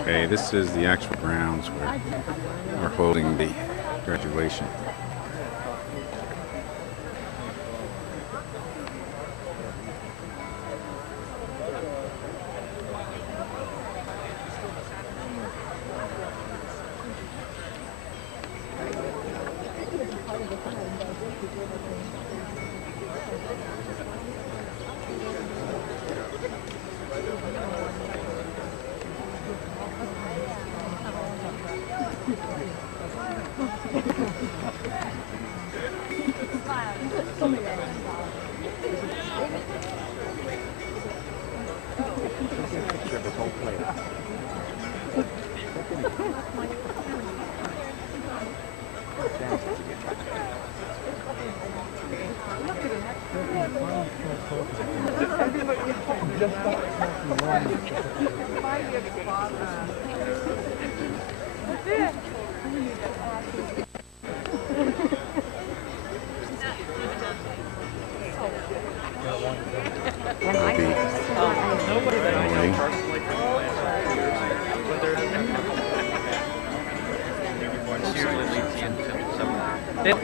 Okay, this is the actual grounds where we're holding the graduation.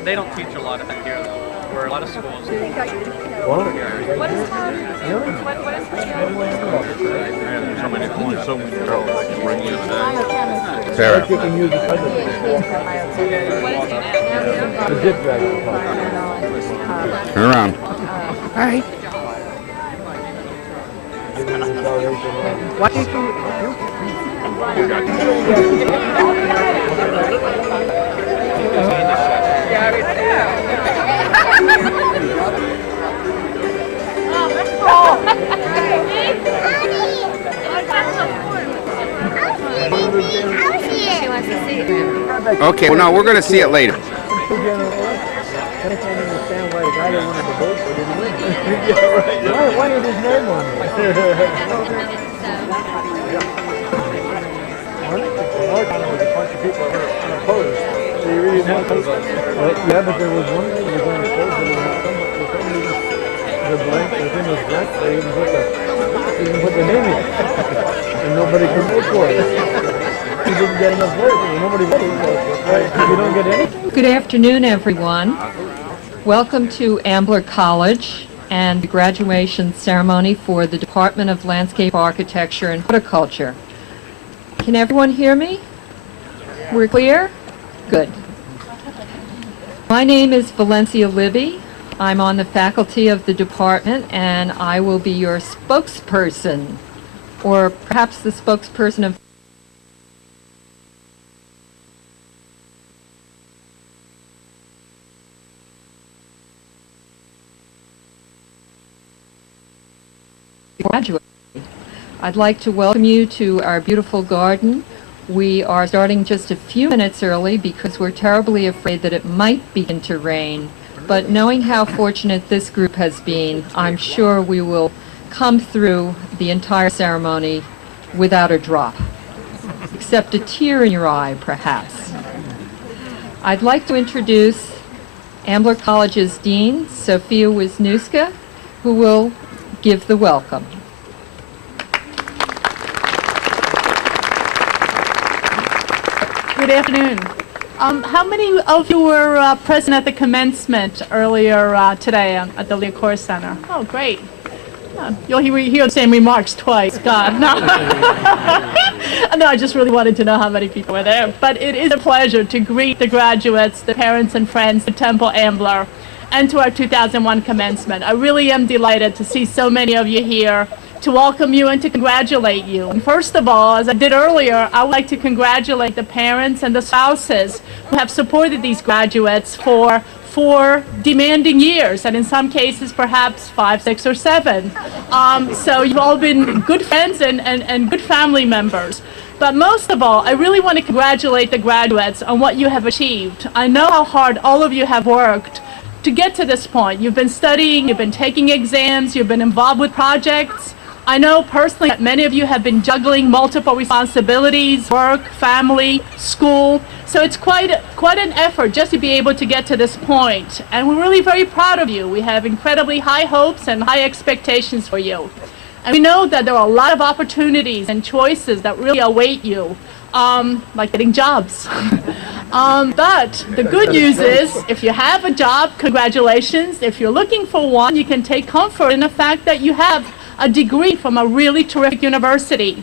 They don't teach a lot of that here, though. Where a lot of schools. What is Sarah. Turn around. Hi. What did you Okay, well, no, we're going to see it later. I can't understand why the guy that wanted to vote for didn't win. Why is his name on it? A bunch of people are unopposed. So you really didn't have to. Yeah, but there was one thing that was unopposed. The blank, the thing was blank. They even put the name in. And nobody could vote for it. He didn't get enough votes. Nobody voted for it. Right? You don't get any. Good afternoon, everyone. Welcome to Ambler College and the graduation ceremony for the Department of Landscape Architecture and Horticulture. Can everyone hear me? We're clear? Good. My name is Valencia Libby. I'm on the faculty of the department, and I will be your spokesperson, or perhaps the spokesperson of graduate. I'd like to welcome you to our beautiful garden. We are starting just a few minutes early because we're terribly afraid that it might begin to rain. But knowing how fortunate this group has been, I'm sure we will come through the entire ceremony without a drop, except a tear in your eye, perhaps. I'd like to introduce Ambler College's Dean, Sophia Wisniewska, who will give the welcome. Good afternoon. How many of you were present at the commencement earlier today at the Liacouras Center? Oh, great. You'll hear the same remarks twice. God, no. No, I just really wanted to know how many people were there. But it is a pleasure to greet the graduates, the parents and friends, the Temple Ambler, and to our 2001 commencement. I really am delighted to see so many of you here, to welcome you and to congratulate you. And first of all, as I did earlier, I would like to congratulate the parents and the spouses who have supported these graduates for 4 demanding years, and in some cases perhaps 5, 6, or 7. So you've all been good friends and good family members. But most of all, I really want to congratulate the graduates on what you have achieved. I know how hard all of you have worked to get to this point. You've been studying, you've been taking exams, you've been involved with projects, I know personally that many of you have been juggling multiple responsibilities, work, family, school, so it's quite an effort just to be able to get to this point. And we're really very proud of you. We have incredibly high hopes and high expectations for you. And we know that there are a lot of opportunities and choices that really await you, like getting jobs. But the good news is, if you have a job, congratulations. If you're looking for one, you can take comfort in the fact that you have a degree from a really terrific university.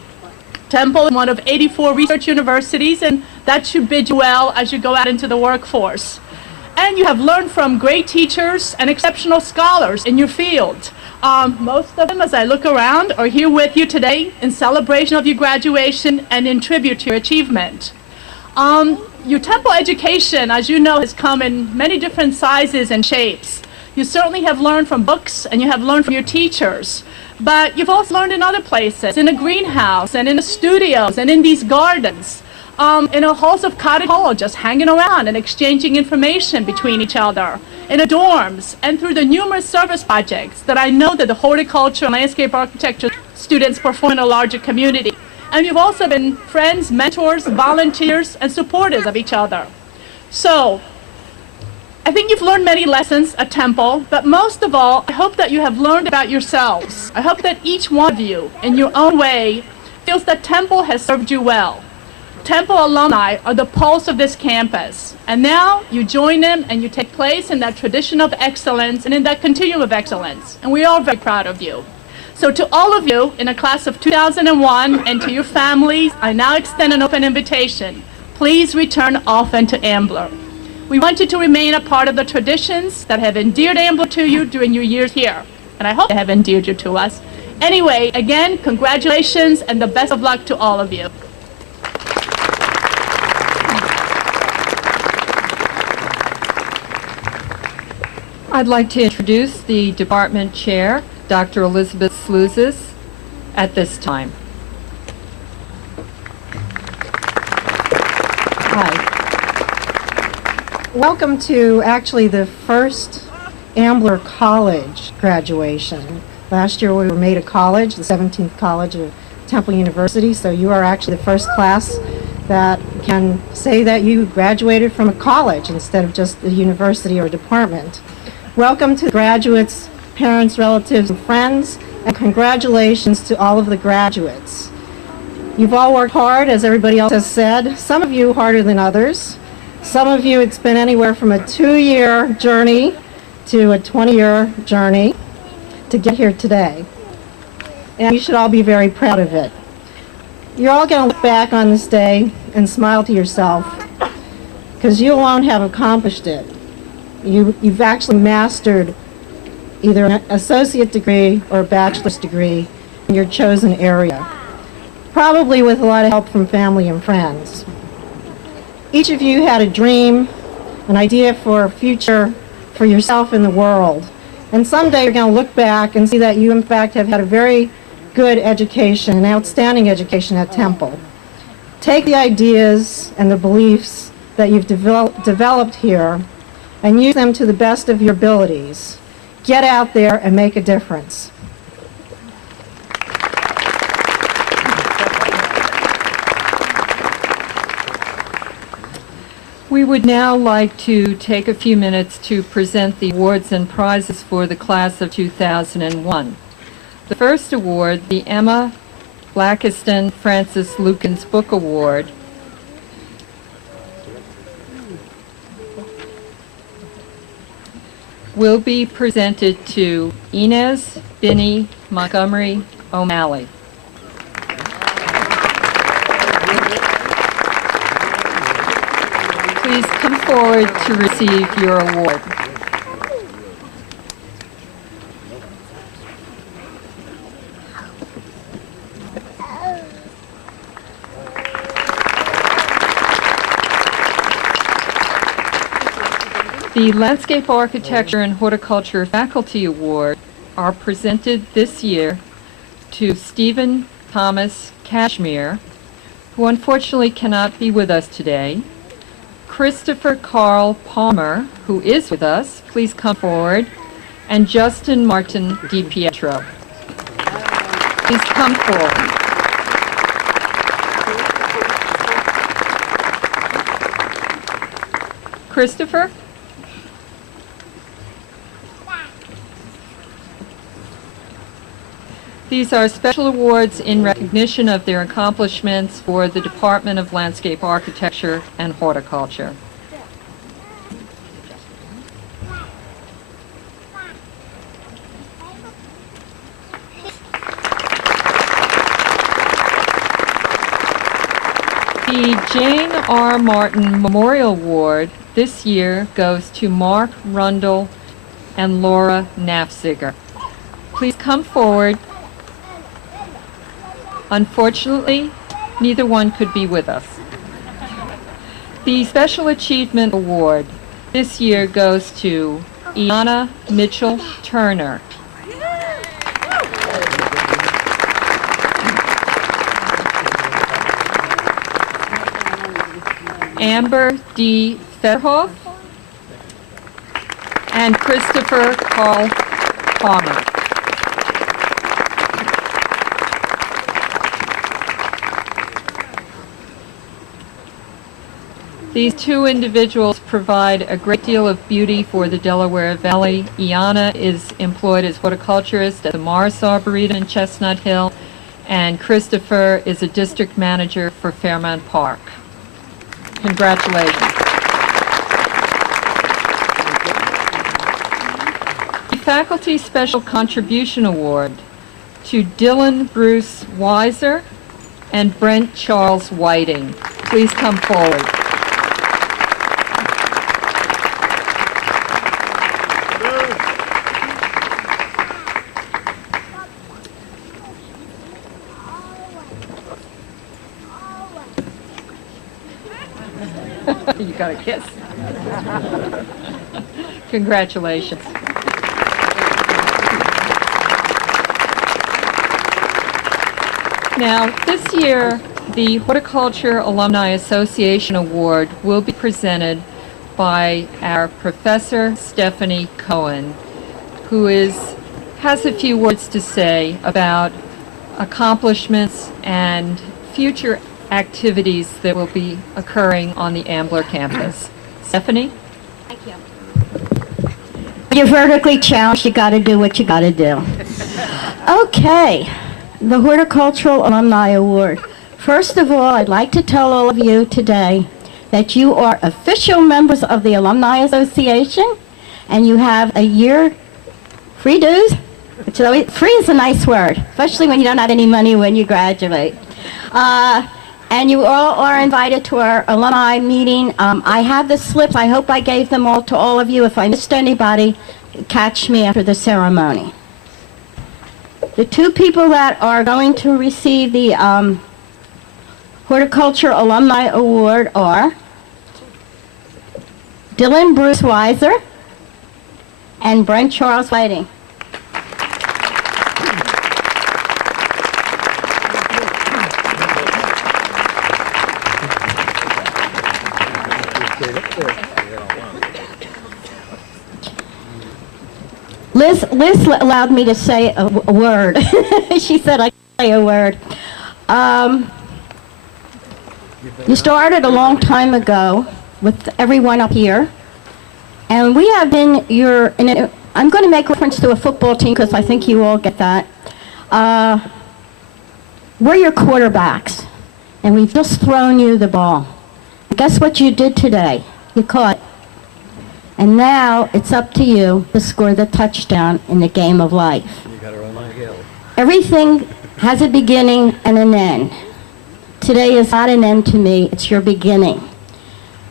Temple is one of 84 research universities, and that should bid you well as you go out into the workforce. And you have learned from great teachers and exceptional scholars in your field. Most of them, as I look around, are here with you today in celebration of your graduation and in tribute to your achievement. Your Temple education, as you know, has come in many different sizes and shapes. You certainly have learned from books and you have learned from your teachers. But you've also learned in other places, in a greenhouse and in the studios and in these gardens, in the halls of Cottage Hall, just hanging around and exchanging information between each other, in the dorms, and through the numerous service projects that I know that the horticulture and landscape architecture students perform in a larger community. And you've also been friends, mentors, volunteers, and supporters of each other. So, I think you've learned many lessons at Temple, but most of all, I hope that you have learned about yourselves. I hope that each one of you, in your own way, feels that Temple has served you well. Temple alumni are the pulse of this campus, and now you join them and you take place in that tradition of excellence and in that continuum of excellence, and we are very proud of you. So to all of you in the class of 2001 and to your families, I now extend an open invitation. Please return often to Ambler. We want you to remain a part of the traditions that have endeared Ambler to you during your years here. And I hope they have endeared you to us. Anyway, again, congratulations and the best of luck to all of you. I'd like to introduce the department chair, Dr. Elizabeth Slouzis, at this time. Hi. Welcome to actually the first Ambler College graduation. Last year we were made a college, the 17th College of Temple University, so you are actually the first class that can say that you graduated from a college instead of just a university or a department. Welcome to graduates, parents, relatives, and friends, and congratulations to all of the graduates. You've all worked hard, as everybody else has said, some of you harder than others. Some of you, it's been anywhere from a 2-year journey to a 20-year journey to get here today. And you should all be very proud of it. You're all going to look back on this day and smile to yourself, because you alone have accomplished it. You've actually mastered either an associate degree or a bachelor's degree in your chosen area, probably with a lot of help from family and friends. Each of you had a dream, an idea for a future for yourself in the world. And someday you're going to look back and see that you, in fact, have had a very good education, an outstanding education at Temple. Take the ideas and the beliefs that you've developed here and use them to the best of your abilities. Get out there and make a difference. We would now like to take a few minutes to present the awards and prizes for the class of 2001. The first award, the Emma Blackiston Francis Lukens Book Award, will be presented to Inez Binney Montgomery O'Malley. Please come forward to receive your award. The Landscape Architecture and Horticulture Faculty Award are presented this year to Stephen Thomas Cashmere, who unfortunately cannot be with us today, Christopher Carl Palmer, who is with us, please come forward, and Justin Martin DiPietro. Please come forward. Christopher? These are special awards in recognition of their accomplishments for the Department of Landscape Architecture and Horticulture. The Jane R. Martin Memorial Award this year goes to Mark Rundle and Laura Nafziger. Please come forward. Unfortunately, neither one could be with us. The Special Achievement Award this year goes to Iana Mitchell Turner. Amber D. Federhoff and Christopher Carl Palmer. These two individuals provide a great deal of beauty for the Delaware Valley. Iana is employed as horticulturist at the Morris Arboretum in Chestnut Hill, and Christopher is a district manager for Fairmount Park. Congratulations. The Faculty Special Contribution Award to Dylan Bruce Weiser and Brent Charles Whiting. Please come forward. You got a kiss. Congratulations. Now, this year, the Horticulture Alumni Association Award will be presented by our Professor Stephanie Cohen, who has a few words to say about accomplishments and future activities that will be occurring on the Ambler campus. Stephanie? Thank you. When you're vertically challenged, you got to do what you got to do. Okay, the Horticultural Alumni Award. First of all, I'd like to tell all of you today that you are official members of the Alumni Association, and you have a year free dues. Which free is a nice word, especially when you don't have any money when you graduate. And you all are invited to our alumni meeting. I have the slips. I hope I gave them all to all of you. If I missed anybody, catch me after the ceremony. The two people that are going to receive the Horticulture Alumni Award are Dylan Bruce Weiser and Brent Charles Whiting. Liz allowed me to say a word. She said I can say a word. You started a long time ago with everyone up here, and we have been I'm going to make reference to a football team because I think you all get that. We're your quarterbacks, and we've just thrown you the ball. Guess what you did today? You caught it. And now it's up to you to score the touchdown in the game of life. You gotta run like hell. Everything has a beginning and an end. Today is not an end to me, it's your beginning.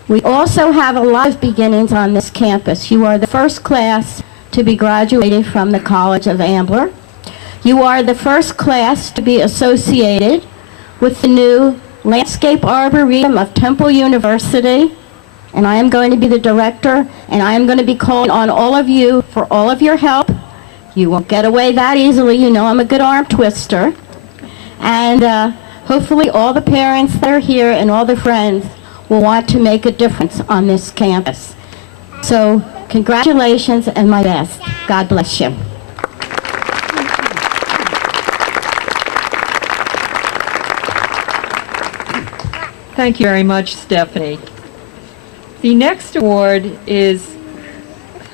We also have a lot of beginnings on this campus. You are the first class to be graduated from the College of Ambler. You are the first class to be associated with the new Landscape Arboretum of Temple University. And I am going to be the director, and I am going to be calling on all of you for all of your help. You won't get away that easily. You know I'm a good arm twister. And hopefully all the parents that are here and all the friends will want to make a difference on this campus. So congratulations and my best. God bless you. Thank you very much, Stephanie. The next award is,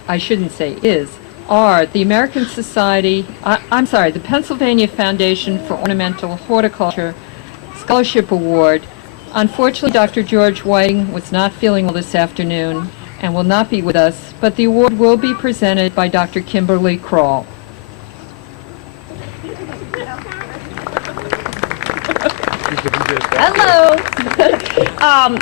I shouldn't say is, are the American Society, the Pennsylvania Foundation for Ornamental Horticulture Scholarship Award. Unfortunately, Dr. George Whiting was not feeling well this afternoon and will not be with us, but the award will be presented by Dr. Kimberly Kroll. Hello.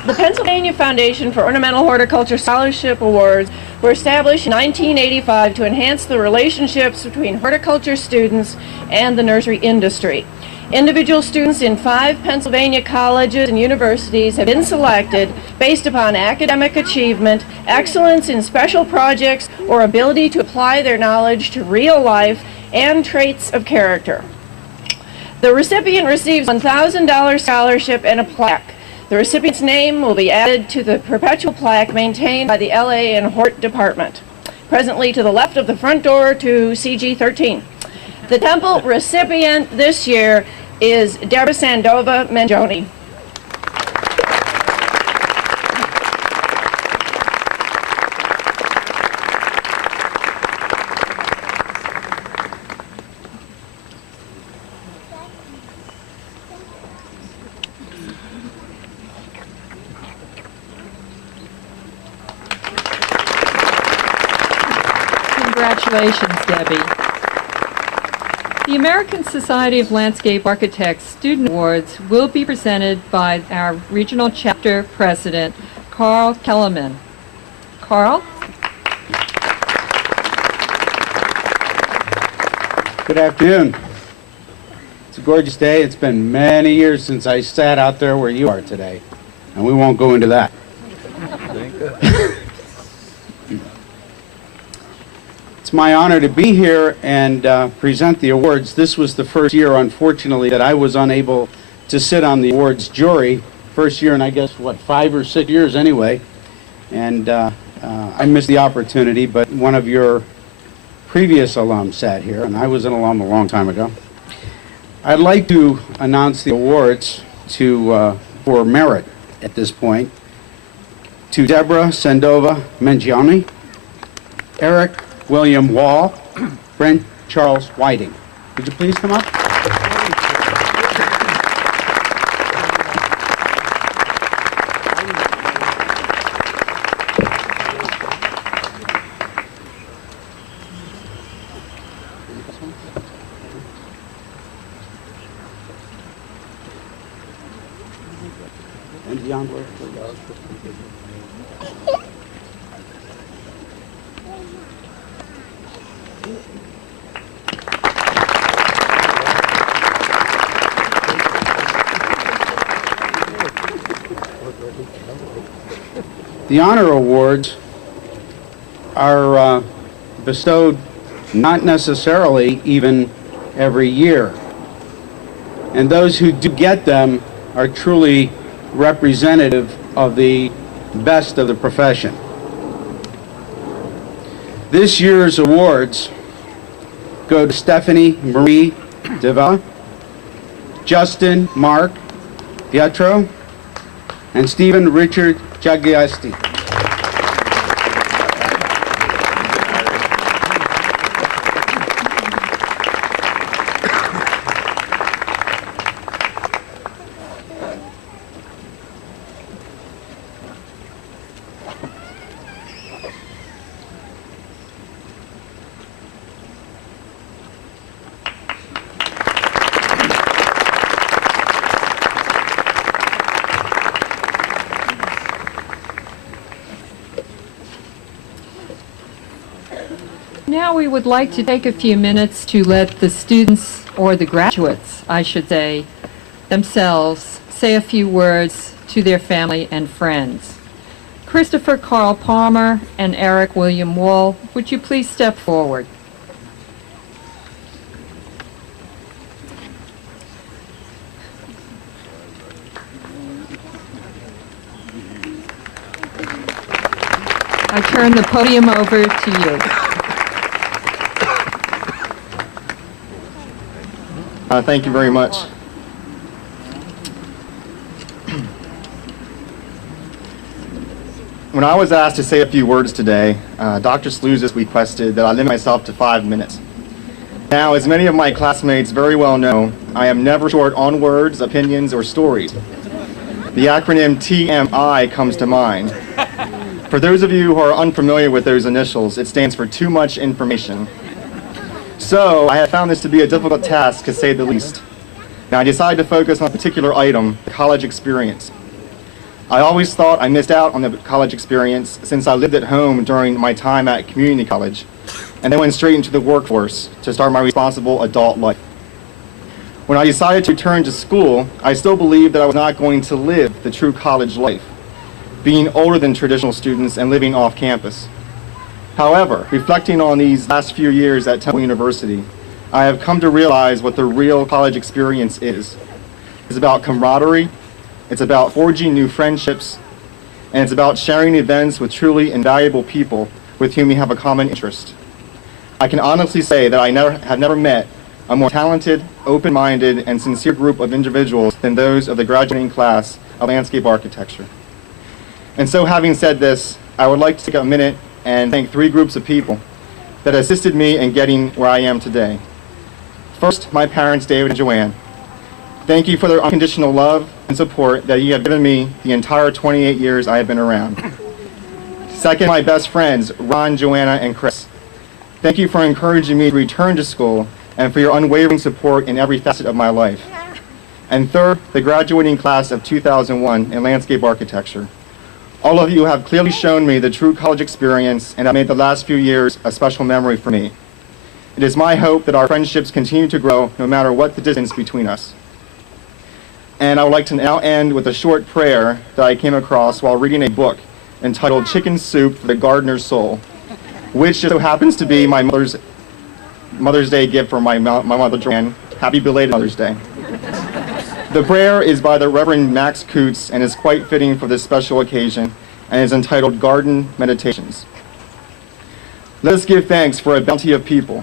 The Pennsylvania Foundation for Ornamental Horticulture Scholarship Awards were established in 1985 to enhance the relationships between horticulture students and the nursery industry. Individual students in 5 Pennsylvania colleges and universities have been selected based upon academic achievement, excellence in special projects, or ability to apply their knowledge to real life, and traits of character. The recipient receives a $1,000 scholarship and a plaque. The recipient's name will be added to the perpetual plaque maintained by the LA and Hort Department, presently to the left of the front door to CG 13. The Temple recipient this year is Deborah Sandova Mangione. Congratulations, Debbie. The American Society of Landscape Architects Student Awards will be presented by our regional chapter president, Carl Kellerman. Carl? Good afternoon. It's a gorgeous day. It's been many years since I sat out there where you are today, and we won't go into that. It's my honor to be here and present the awards. This was the first year, unfortunately, that I was unable to sit on the awards jury. First year in, I guess, 5 or 6 years anyway. And I missed the opportunity, but one of your previous alums sat here, and I was an alum a long time ago. I'd like to announce the awards for merit at this point to Deborah Sandova Mangione, Eric William Wall, Brent Charles Whiting. Would you please come up? And beyond where? The honor awards are bestowed not necessarily even every year. And those who do get them are truly representative of the best of the profession. This year's awards go to Stephanie Marie Devella, Justin Mark Pietro, and Stephen Richard Jagiasti. Now we would like to take a few minutes to let the students, or the graduates, I should say, themselves say a few words to their family and friends. Christopher Carl Palmer and Eric William Wall, would you please step forward? I turn the podium over to you. Thank you very much. When I was asked to say a few words today, Dr. Slouzis requested that I limit myself to 5 minutes. Now, as many of my classmates very well know, I am never short on words, opinions, or stories. The acronym TMI comes to mind. For those of you who are unfamiliar with those initials, it stands for too much information. So, I have found this to be a difficult task, to say the least. Now, I decided to focus on a particular item, the college experience. I always thought I missed out on the college experience since I lived at home during my time at community college, and then went straight into the workforce to start my responsible adult life. When I decided to return to school, I still believed that I was not going to live the true college life, being older than traditional students and living off campus. However, reflecting on these last few years at Temple University, I have come to realize what the real college experience is. It's about camaraderie, it's about forging new friendships, and it's about sharing events with truly invaluable people with whom you have a common interest. I can honestly say that I have never met a more talented, open-minded, and sincere group of individuals than those of the graduating class of landscape architecture. And so, having said this, I would like to take a minute and thank 3 groups of people that assisted me in getting where I am today. First, my parents, David and Joanne. Thank you for their unconditional love and support that you have given me the entire 28 years I have been around. Second, my best friends, Ron, Joanna, and Chris. Thank you for encouraging me to return to school and for your unwavering support in every facet of my life. And third, the graduating class of 2001 in landscape architecture. All of you have clearly shown me the true college experience and have made the last few years a special memory for me. It is my hope that our friendships continue to grow no matter what the distance between us. And I would like to now end with a short prayer that I came across while reading a book entitled Chicken Soup for the Gardener's Soul, which just so happens to be my Mother's Day gift for my mother, Joanne. Happy belated Mother's Day. The prayer is by the Reverend Max Coots and is quite fitting for this special occasion and is entitled Garden Meditations. Let us give thanks for a bounty of people,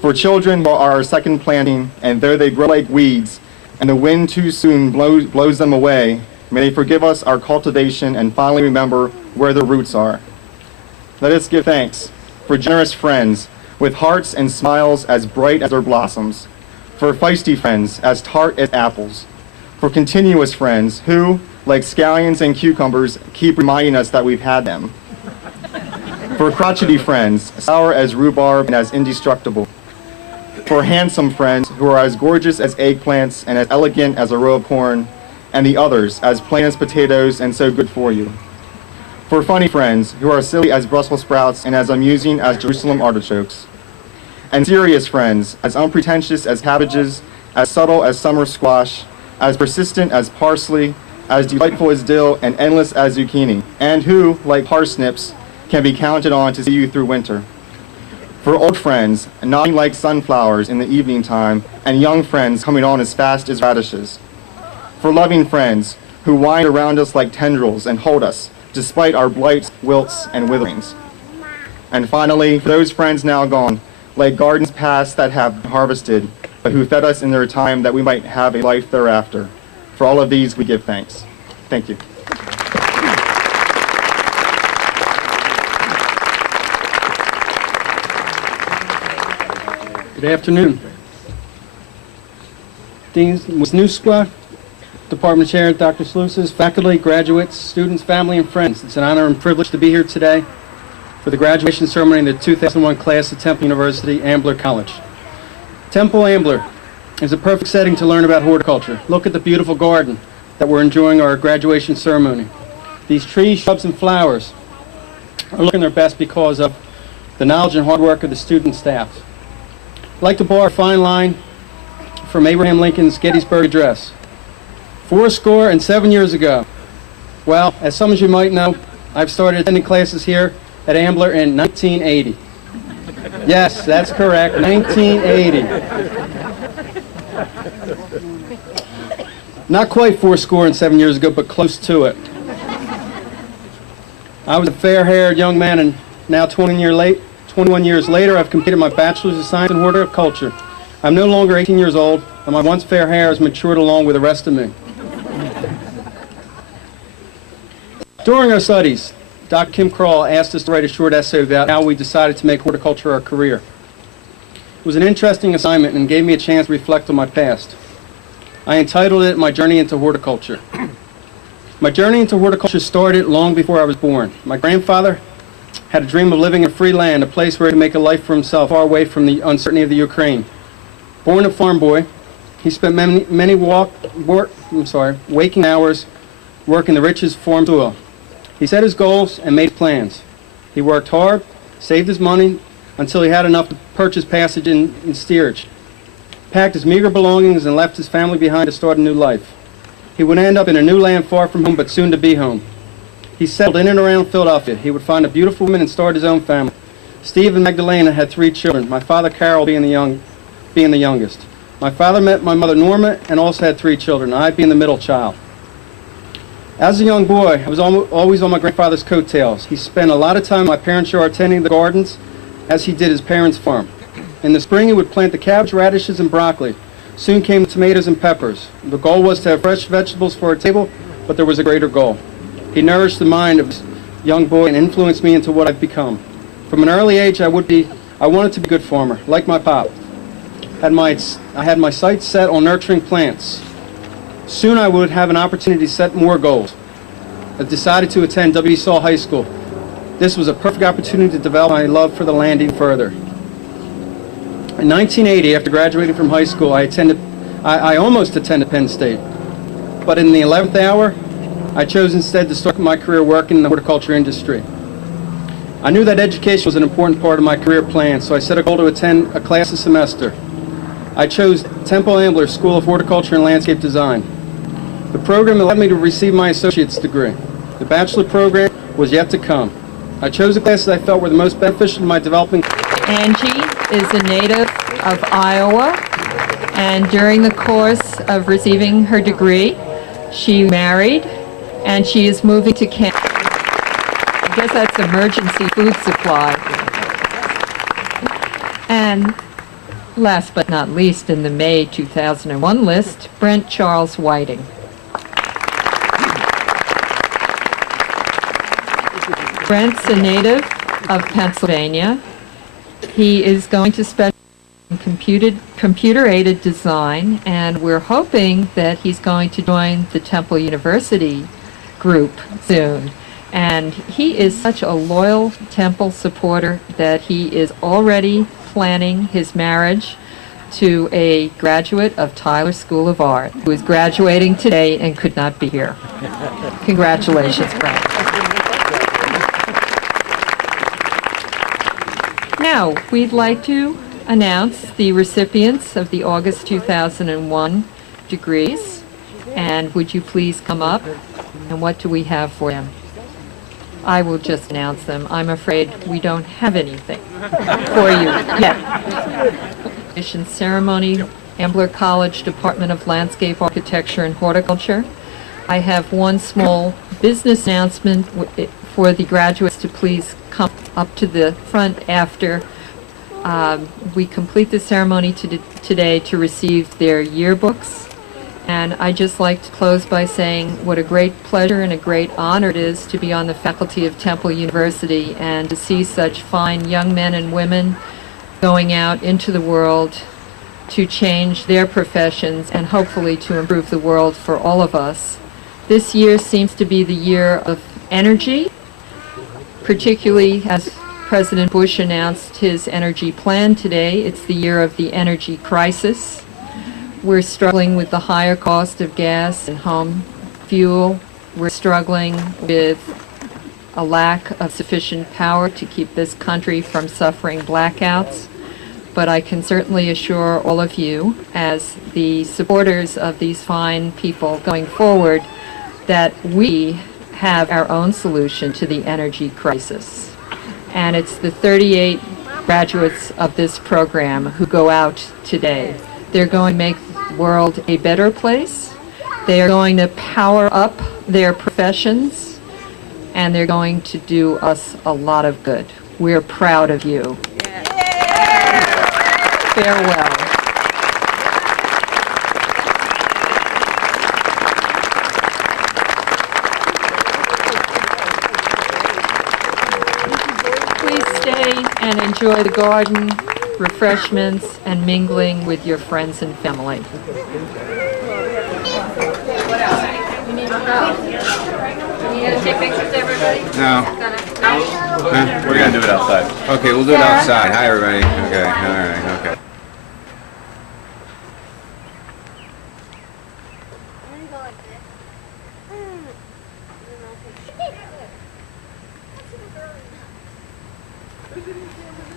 for children who are our second planting, and though they grow like weeds, and the wind too soon blows them away, may they forgive us our cultivation and finally remember where their roots are. Let us give thanks for generous friends with hearts and smiles as bright as their blossoms, for feisty friends as tart as apples, for continuous friends who, like scallions and cucumbers, keep reminding us that we've had them, for crotchety friends, sour as rhubarb and as indestructible, for handsome friends who are as gorgeous as eggplants and as elegant as a row of corn, and the others as plain as potatoes and so good for you. For funny friends who are silly as Brussels sprouts and as amusing as Jerusalem artichokes. And serious friends as unpretentious as cabbages, as subtle as summer squash, as persistent as parsley, as delightful as dill, and endless as zucchini, and who, like parsnips, can be counted on to see you through winter. For old friends, nodding like sunflowers in the evening time, and young friends coming on as fast as radishes. For loving friends who wind around us like tendrils and hold us, despite our blights, wilts, and witherings. And finally, for those friends now gone, like gardens past that have been harvested, but who fed us in their time that we might have a life thereafter. For all of these we give thanks. Thank you. Good afternoon. Dean Wisniewska, Department Chair Dr. Slouzis, faculty, graduates, students, family, and friends. It's an honor and privilege to be here today for the graduation ceremony in the 2001 class at Temple University, Ambler College. Temple Ambler is a perfect setting to learn about horticulture. Look at the beautiful garden that we're enjoying our graduation ceremony. These trees, shrubs, and flowers are looking their best because of the knowledge and hard work of the student staff. I'd like to borrow a fine line from Abraham Lincoln's Gettysburg Address. 77 years ago. Well, as some of you might know, I've started attending classes here at Ambler in 1980. Yes, that's correct, 1980. Not quite 77 years ago, but close to it. I was a fair-haired young man, and now 21 years later, I've completed my Bachelor's of Science in Horticulture. I'm no longer 18 years old, and my once fair hair has matured along with the rest of me. During our studies, Dr. Kim Kroll asked us to write a short essay about how we decided to make horticulture our career. It was an interesting assignment and gave me a chance to reflect on my past. I entitled it My Journey into Horticulture. My journey into horticulture started long before I was born. My grandfather had a dream of living in free land, a place where he could make a life for himself far away from the uncertainty of the Ukraine. Born a farm boy, he spent many waking hours working the richest farm soil. He set his goals and made plans. He worked hard, saved his money until he had enough to purchase passage in steerage, packed his meager belongings and left his family behind to start a new life. He would end up in a new land far from home, but soon to be home. He settled in and around Philadelphia. He would find a beautiful woman and start his own family. Steve and Magdalena had 3 children, my father Carol being the youngest. My father met my mother Norma and also had 3 children, I being the middle child. As a young boy, I was always on my grandfather's coattails. He spent a lot of time in my parents' yard tending the gardens as he did his parents' farm. In the spring, he would plant the cabbage, radishes, and broccoli. Soon came tomatoes and peppers. The goal was to have fresh vegetables for our table, but there was a greater goal. He nourished the mind of this young boy and influenced me into what I've become. From an early age, I wanted to be a good farmer, like my pop. I had my sights set on nurturing plants. Soon I would have an opportunity to set more goals. I decided to attend W. Saul High School. This was a perfect opportunity to develop my love for the land even further. In 1980, after graduating from high school, I almost attended Penn State. But in the 11th hour, I chose instead to start my career working in the horticulture industry. I knew that education was an important part of my career plan, so I set a goal to attend a class a semester. I chose Temple Ambler School of Horticulture and Landscape Design. The program allowed me to receive my associate's degree. The bachelor program was yet to come. I chose the classes I felt were the most beneficial to my developing. Angie is a native of Iowa, and during the course of receiving her degree, she married, and she is moving to Canada. I guess that's emergency food supply. And last but not least, in the May 2001 list, Brent Charles Whiting. Brent's a native of Pennsylvania. He is going to specialize in computer-aided design, and we're hoping that he's going to join the Temple University group soon. And he is such a loyal Temple supporter that he is already planning his marriage to a graduate of Tyler School of Art, who is graduating today and could not be here. Congratulations, Brent. Now, we'd like to announce the recipients of the August 2001 degrees. And would you please come up? And what do we have for them? I will just announce them. I'm afraid we don't have anything for you yet. Admission ceremony, Ambler College Department of Landscape Architecture and Horticulture. I have one small business announcement for the graduates to please come up to the front after we complete the ceremony today to receive their yearbooks. And I'd just like to close by saying what a great pleasure and a great honor it is to be on the faculty of Temple University and to see such fine young men and women going out into the world to change their professions and hopefully to improve the world for all of us. This year seems to be the year of energy, particularly as President Bush announced his energy plan today. It's the year of the energy crisis. We're struggling with the higher cost of gas and home fuel. We're struggling with a lack of sufficient power to keep this country from suffering blackouts. But I can certainly assure all of you, as the supporters of these fine people going forward, that we have our own solution to the energy crisis. And it's the 38 graduates of this program who go out today. They're going to make the world a better place. They are going to power up their professions, and they're going to do us a lot of good. We're proud of you. Farewell. enjoy the garden, refreshments, and mingling with your friends and family. What else? You need to go. You need to take pictures, everybody? No. We're going to do it outside. Okay, we'll do it outside. Hi, everybody. Okay, all right, okay.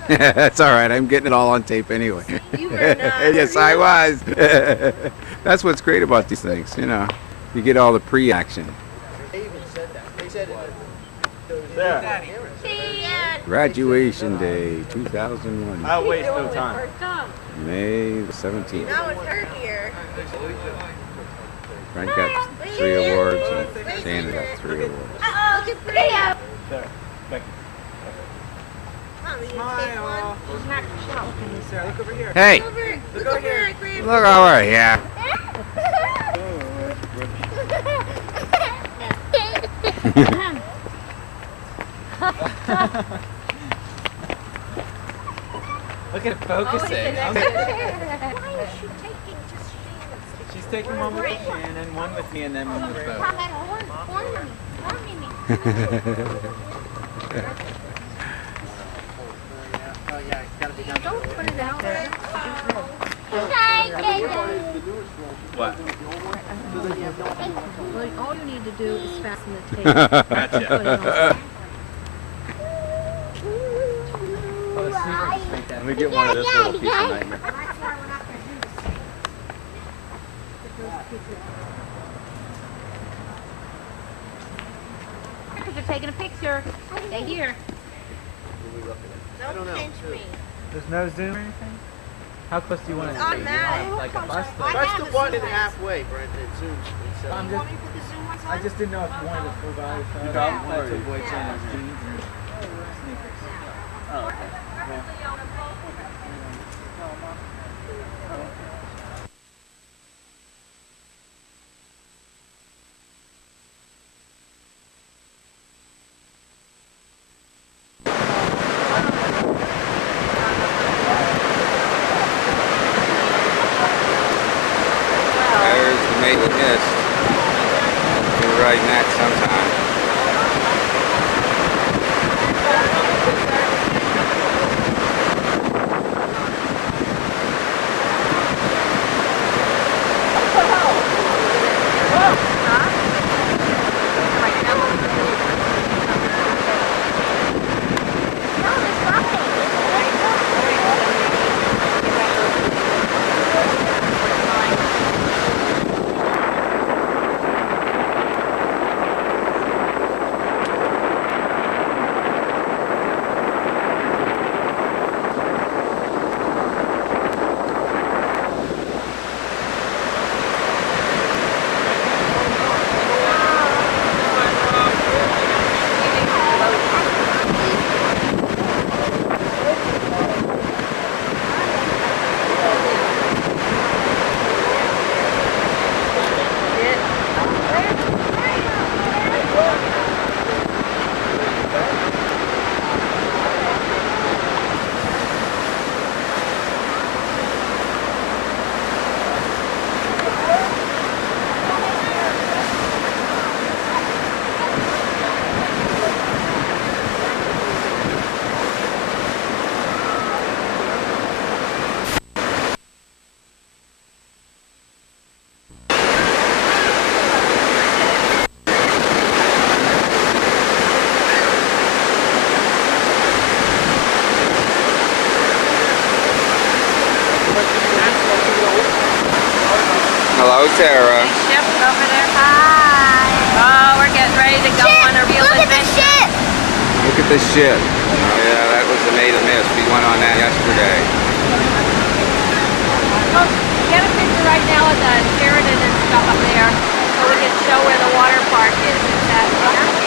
That's all right. I'm getting it all on tape anyway. You were not. Yes, I was. That's what's great about these things, you know. You get all the pre-action. They even said that. They said Graduation Day 2001. I'll waste no time. May the 17th. Now it's her year. Brent got 3 awards and Shannon got 3 awards. Uh-oh, look at Freya. Sarah, Becki. Mom, you take one? Sarah, look over here. Hey! Look over here. Look over here. Look at it focusing. Why is she taking just Shannon's? She's taking one with Shannon, one with me, and then one with both. Don't put it out there. What? All you need to do is fasten the tape. Gotcha. Let me get one of this little piece of nightmare. They're taking a picture. Stay here. Don't pinch me. There's no zoom or anything? How close do you want it to be? Automatic. Like a bus thing? Press the button halfway, Brent. It zooms. I just didn't know if you wanted to provide You got one, wanted or to you- avoid Shannon's jeans and sneakers. Oh, okay. There's the Maple Mist. We're riding that sometime. Hello, Sarah. Ship over there. Hi. Oh, we're getting ready to go on a real adventure. Look at this ship. Oh, yeah, that was the Maple Mist. We went on that yesterday. Oh, get a picture right now of the Sheridan and stuff up there so we can show where the water park is. It's that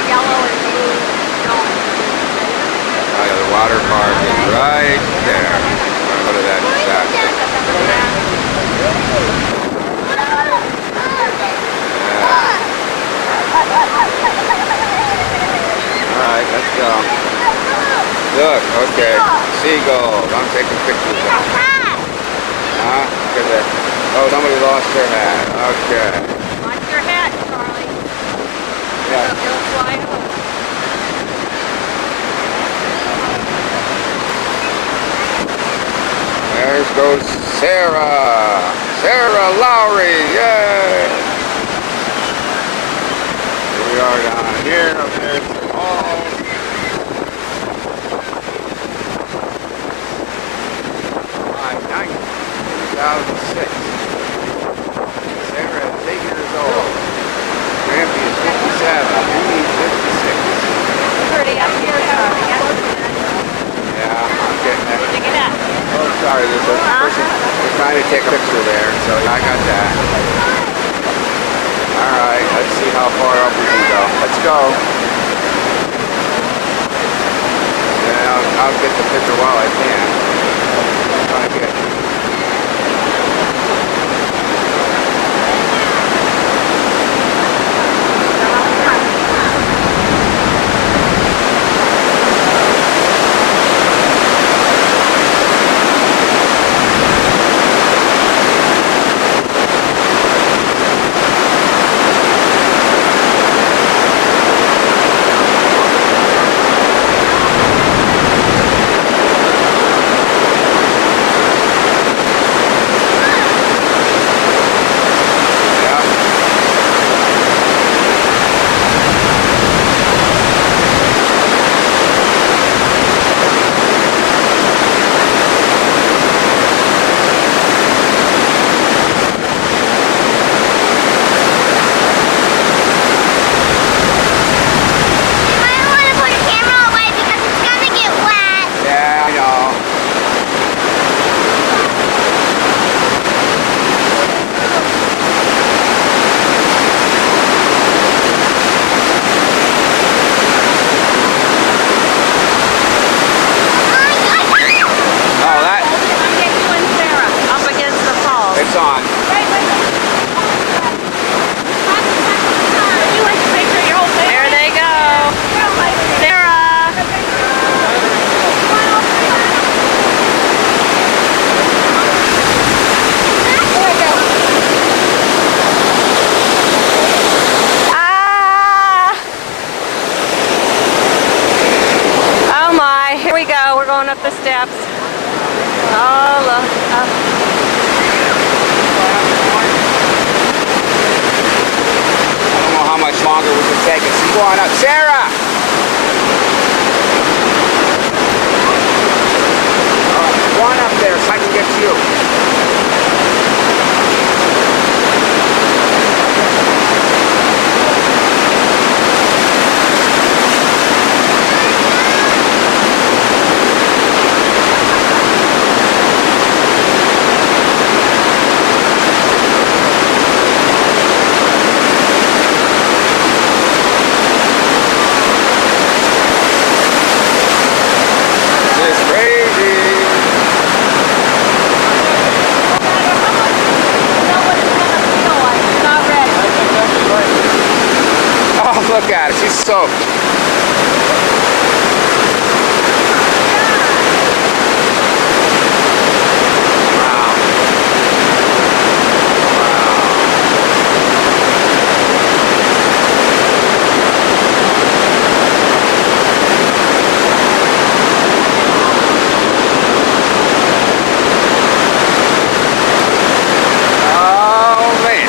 yellow and blue dome. Oh, yeah, the water park is right there. Go to that in a sec. All right, let's go. Look, okay. seagulls. I'm taking pictures of them. Huh? Look at that. Oh, somebody lost their hat. Okay. Watch your hat, Charlie. Yeah. It'll fly home. There goes Sarah. Sarah Lowry. Yay! Here we are down here. Up there's the hall. 2006. Sarah is 8 years old. Grampy is 57. Amy's 56. Pretty up here, Charlie. Yeah, I'm getting that. Look at that. Oh, sorry, there's a person. They're trying to take a picture there, so I got that. All right, let's see how far up we can go. Let's go. And I'll get the picture while I can. I'm trying to get. Up the steps. Oh, look. Oh. I don't know how much longer we can take it. She's going up. Sarah! Go on up there so I can get you. Look at her, she's soaked. Oh, man.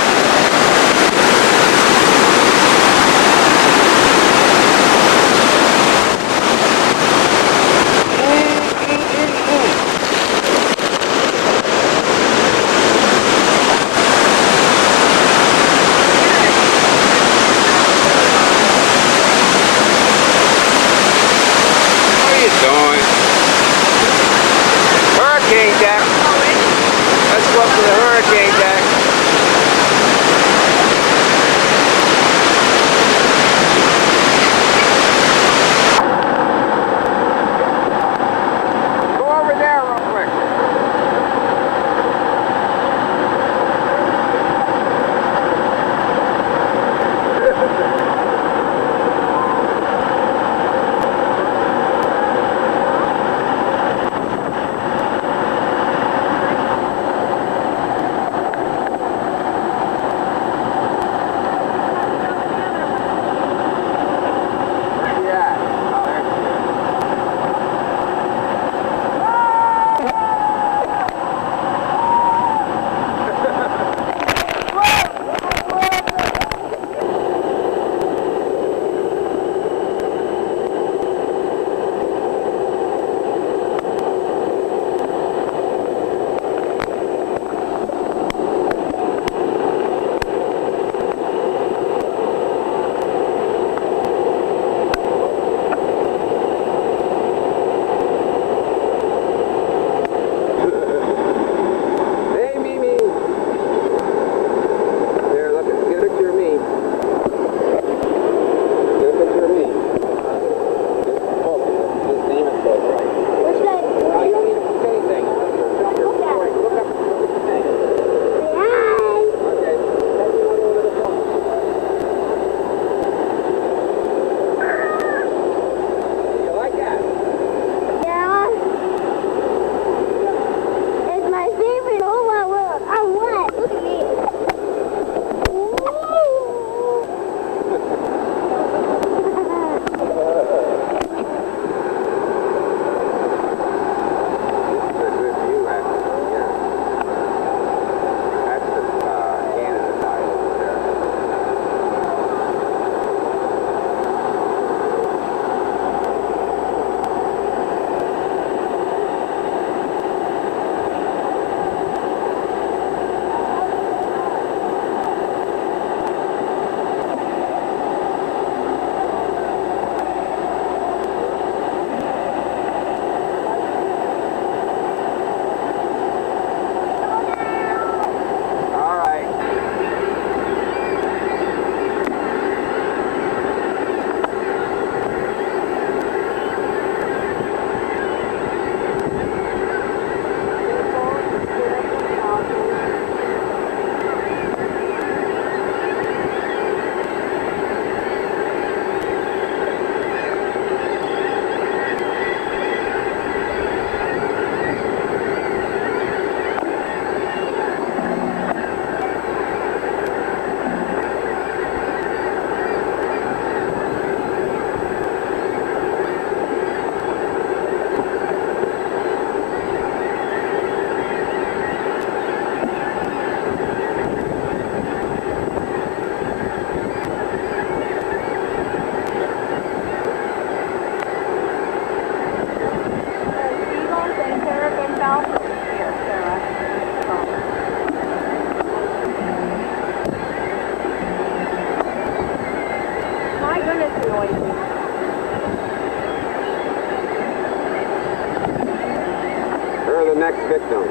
victory.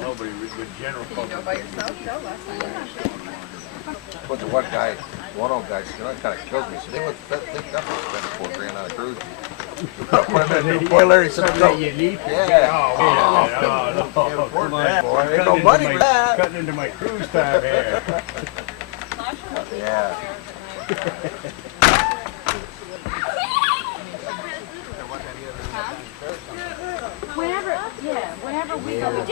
Nobody with general public. But the one guy, one old guy, kind of killed me. So they definitely spent $4,000 on a cruise. Put him in a new boiler. He said, "No." Yeah. Oh, come on, boy. Ain't no money for that. Cutting into my cruise time here. Yeah. Whenever we go. There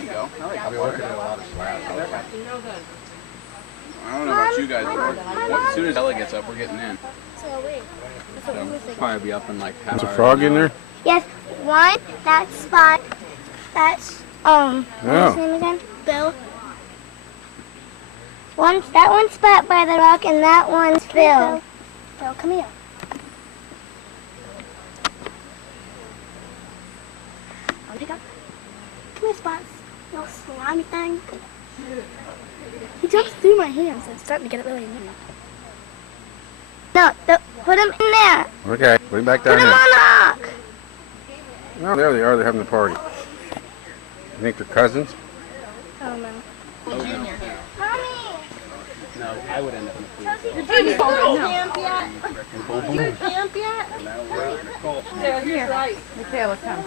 you go. I'll be working in a lot of slabs. I don't know about you guys, but as soon as Ella gets up, we're getting in. So We'll probably be up in like half There's a hour. frog in there? yes, one, that spot, that's, what's his name again? Bill. That one spot by the rock, and that one's Bill. Bill, come here. Pick up. Come here, Spots. Little slimy thing. He jumps through my hands. It's starting to get it really annoying. No, put him in there. Okay, put him back down Put him here. on the rock. No, there they are. They're having a party. You think they're cousins? Oh, no. Junior. Mommy! No, I would end up in the pool. Did you camp yet? Did you camp yet? There, here. Michaela, come.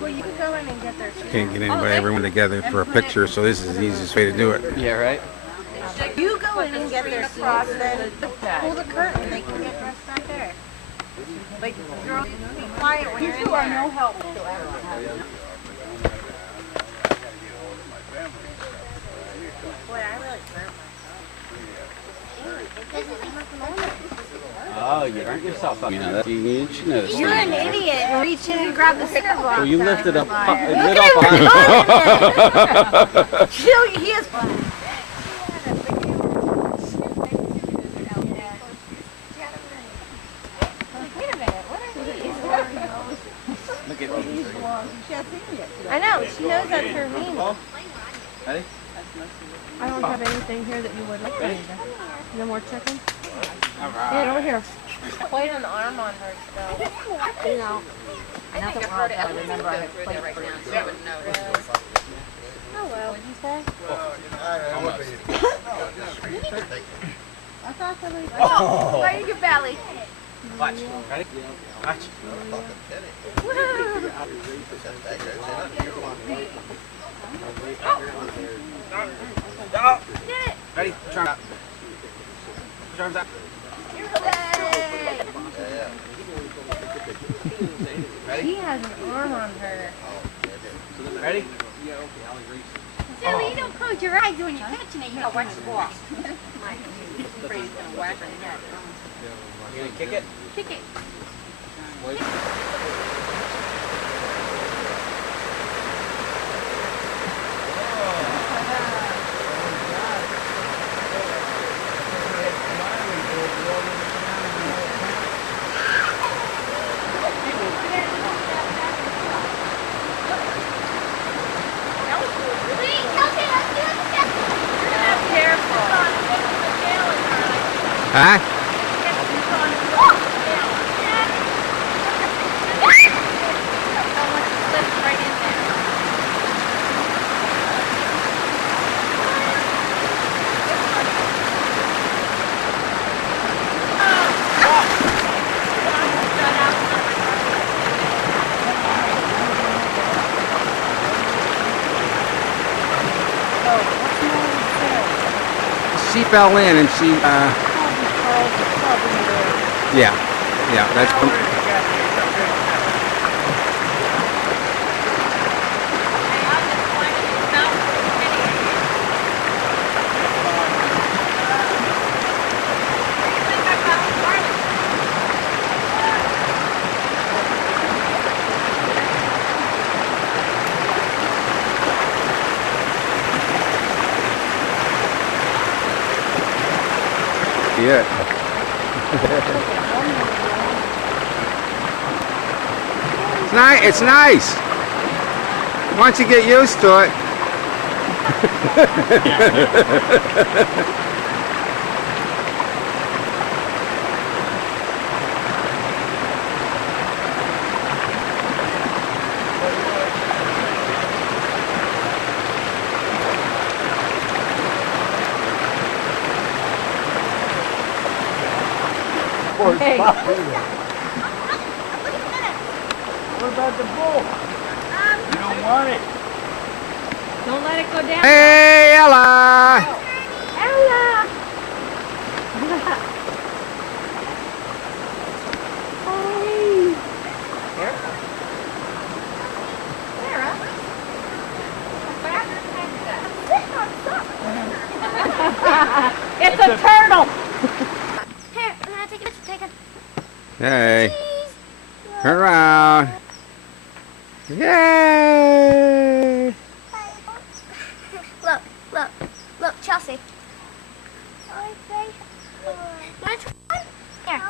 Well, you can go in and get their Can't get everyone together for a picture, so this is the easiest way to do it. Yeah, right? You go in and get their seats, then pull the curtain, they can get dressed back there. Like, girls, be quiet when you're in there. You are no help whatsoever. Boy, I really burnt myself. Oh, you burnt yourself up. You know that. You should know this. You're an idiot. Reach in and grab the cinder block. Well, you lifted up. Look Lit at up him. Chill, he is. I know, she knows that's her name. Ready? I don't have anything here that you would like to. No more chicken? Yeah, over here. Quite an arm on her still. No. I think I've heard it. I remember I have played right now, so I wouldn't know. Hello, what'd you say? I thought somebody said, oh, right in your belly. Watch. Ready? Watch. Ready? Put your arms out. Put your arms out. Ready? He has an arm on her. Ready? Silly, you don't close your eyes when you're catching it. You gotta watch the ball. I'm afraid he's gonna whack her in the head. You gonna kick it? Kick it. Huh? She fell in and she, yeah, that's. Yeah. It's nice. Once you get used to it. Hey. What about the bull? You don't want it. Don't let it go down. Hey, Ella! Ella! Hey! Sarah? It's a turtle. Here, take it, take it. Hey. Turn around. Yay! Look, look, look, Chelsi. Here.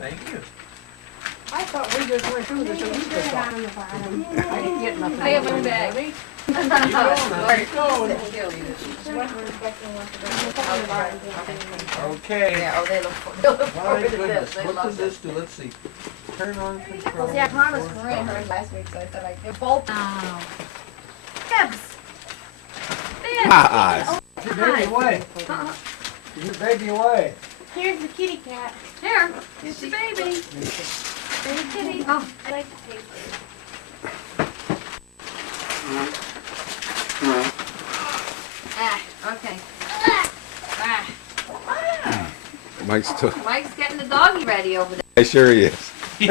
Thank you. I thought we just went through this a week ago. I didn't get nothing. I have my bag. Okay. Yeah, oh, they look My forward to goodness, this. They what love does this do? Let's see. Turn on control. See, I promised Maria hers last week, so I said I'd give both. Dibs. Hi. Get your baby away. Get your baby away. Here's the kitty cat. Here, it's the baby. Baby kitty. Oh, I like the taste. Okay. Mike's getting the doggy ready over there. Sure he is. Be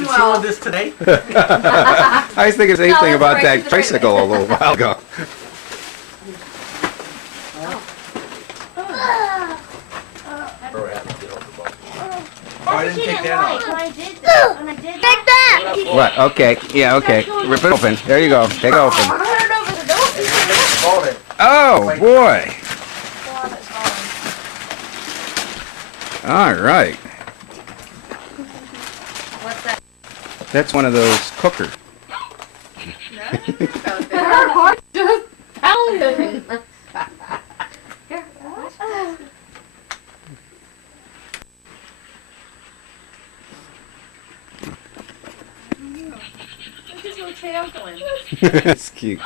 well. This today? I was thinking the same thing about that tricycle a little while ago. I didn't take that off. Take that! What? Okay. Yeah, okay. Rip it open. There you go. Take it open. Oh, boy. All right. What's that? That's one of those cookers. Her heart just pounded. Here. Look at his little tail going. That's cute.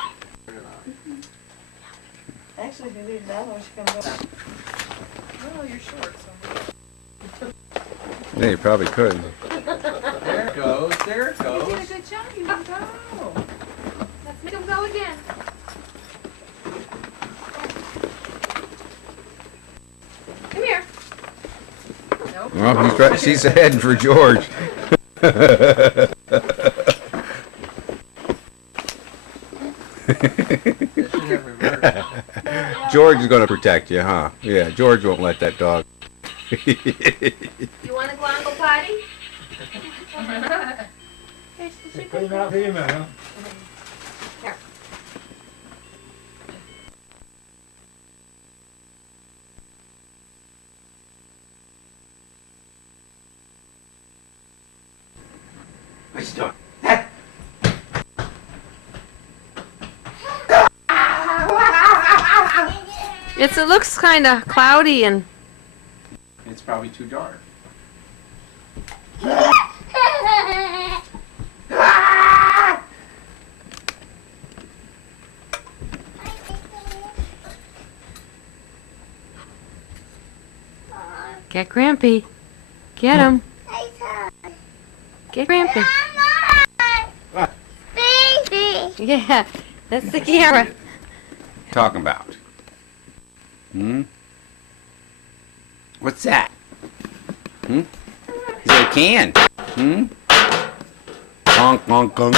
Actually, if you leave that one, she can go. Oh, you're short, so. Yeah, you probably could. There it goes. There it You goes. did a good job. You can go. Let's make him go again. Come here. Nope. Well, she's heading for George. George is going to protect you, huh? Yeah, George won't let that dog. You want to go and go potty? Clean out the email, huh? Here. Nice dog. It looks kind of cloudy and It's probably too dark. get Grampy. Get him. Get Grampy. Baby! Yeah, that's the camera. Talking about? Hmm? What's that? Hmm? Is that a can? Hmm? Conk, conk, conk.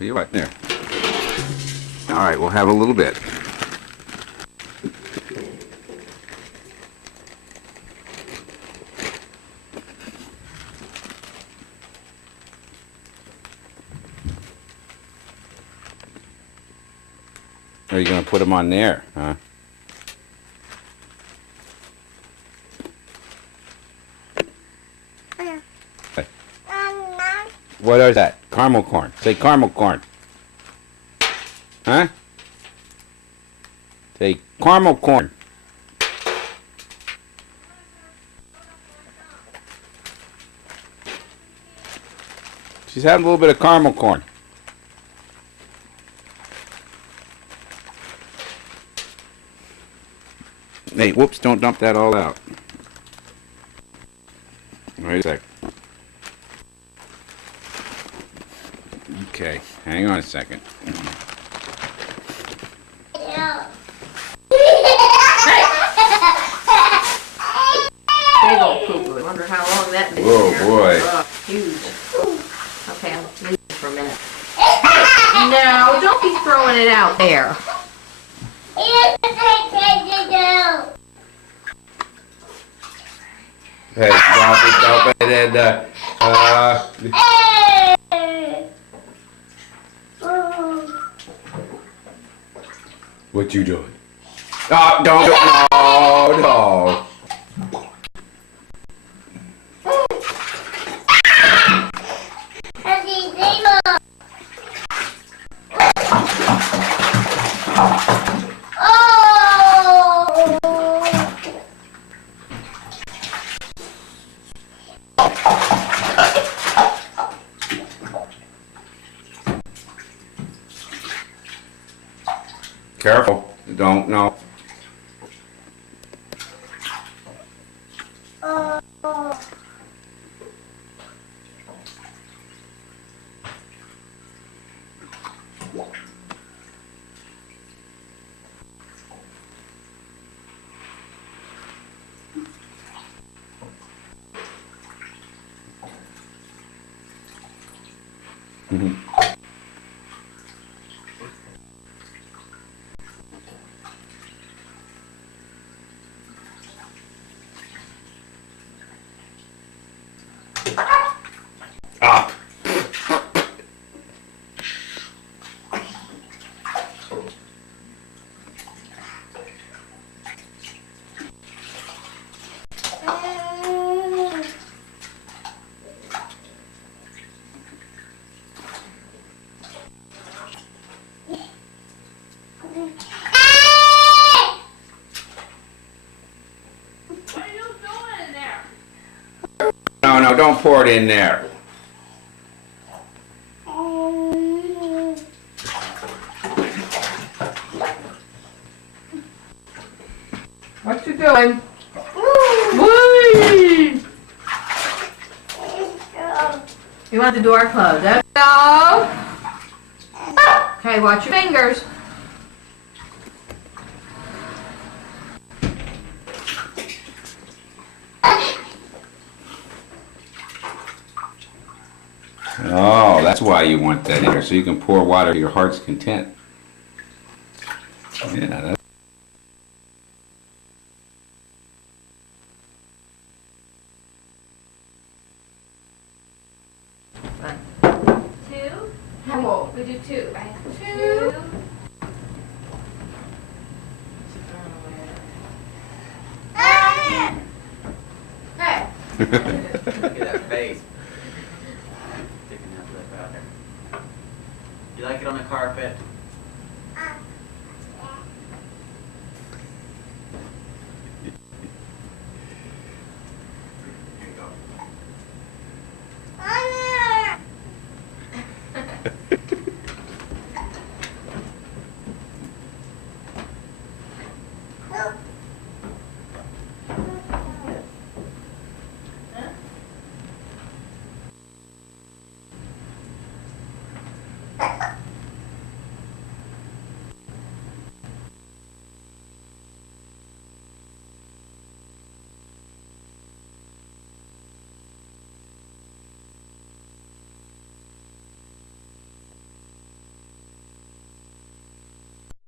You what there? All right, we'll have a little bit. Are you going to put them on there, huh? What is that? Caramel corn. Say caramel corn. Huh? Say caramel corn. She's having a little bit of caramel corn. Hey, whoops, don't dump that all out. Wait a sec. Okay, hang on a second. Big old poo-poo. I wonder how long that been Whoa, there. boy. Oh, huge. Okay, I'm leaving for a minute. No, don't be throwing it out there. Hey, stop it, what you doing? Oh, don't, no. Careful, don't, no. No, don't pour it in there. What you doing? Whee! You want the door closed? No. Okay, watch your fingers. Oh, that's why you want that in there, so you can pour water to your heart's content. Yeah, that's... Two. How we do two, right? Two. Hey. Look at that face. Sticking that lip out there. You like it on the carpet?